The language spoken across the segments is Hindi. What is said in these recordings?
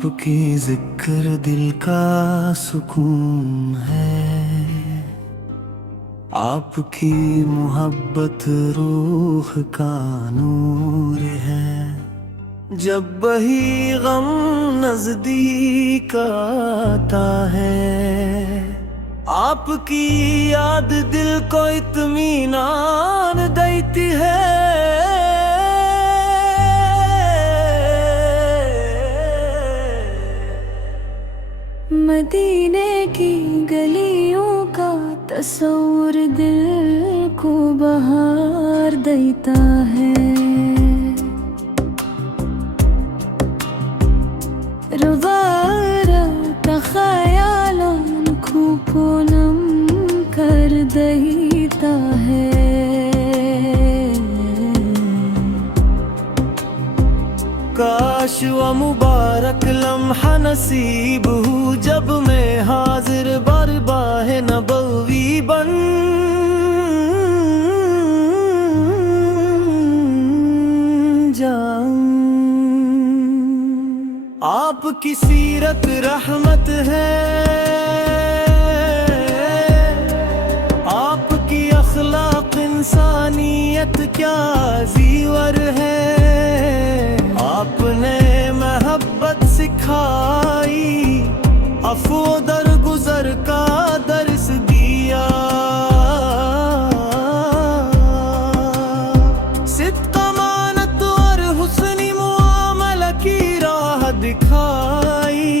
आपकी जिक्र दिल का सुकून है, आपकी मोहब्बत रूह का नूर है। जब वही गम नजदीक आता है, आपकी याद दिल को इत्मीनान देती है। मदीने की गलियों का तस्वुर दिल को बहार देता है। रवारा का ख्याल आँखों को नम कर देता है। काश वो मुबारक लम्हा नसीब हो, जब मैं हाजिर बरबाहे नबवी बन जाऊं। आपकी सीरत रहमत है, आपकी अखलाक इंसानियत क्या जीवर है। आपने मोहब्बत सिखाई, अफ़्व दरगुज़र का दर्स दिया। सिद्क़ अमानत और हुस्न मुआमला की राह दिखाई।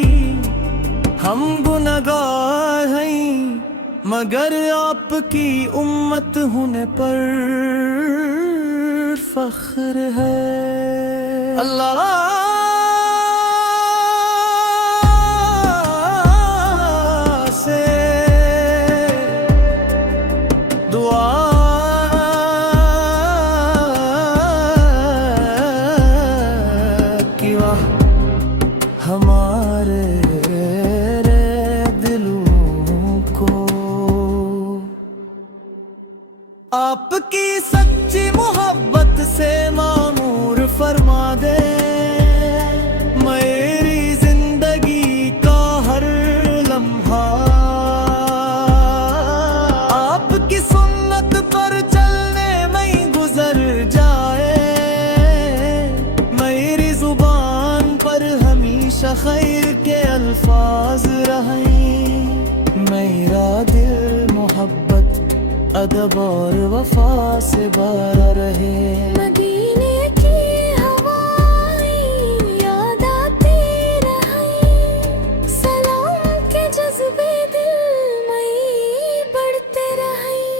हम गुनहगार हैं मगर आपकी उम्मत होने पर फख्र है। अल्लाह से दुआ की वाह हमारे दिलों को। आपकी सच्ची मोहब्बत से मामूर फरमा दे, मेरी जिंदगी का हर लम्हा आपकी सुन्नत पर चलने में गुजर जाए। मेरी जुबान पर हमेशा खैर के अल्फाज रहें। मेरा दिल मोहब्बत अदब और वफा से भरा रहे। मदीने की हवाएं याद आती रहें, सलाम के जज्बे दिल में बढ़ते रहें।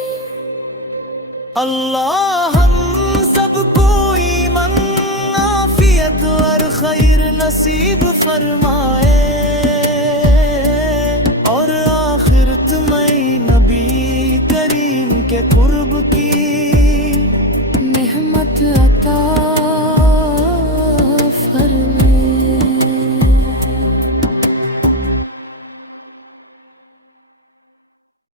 अल्लाह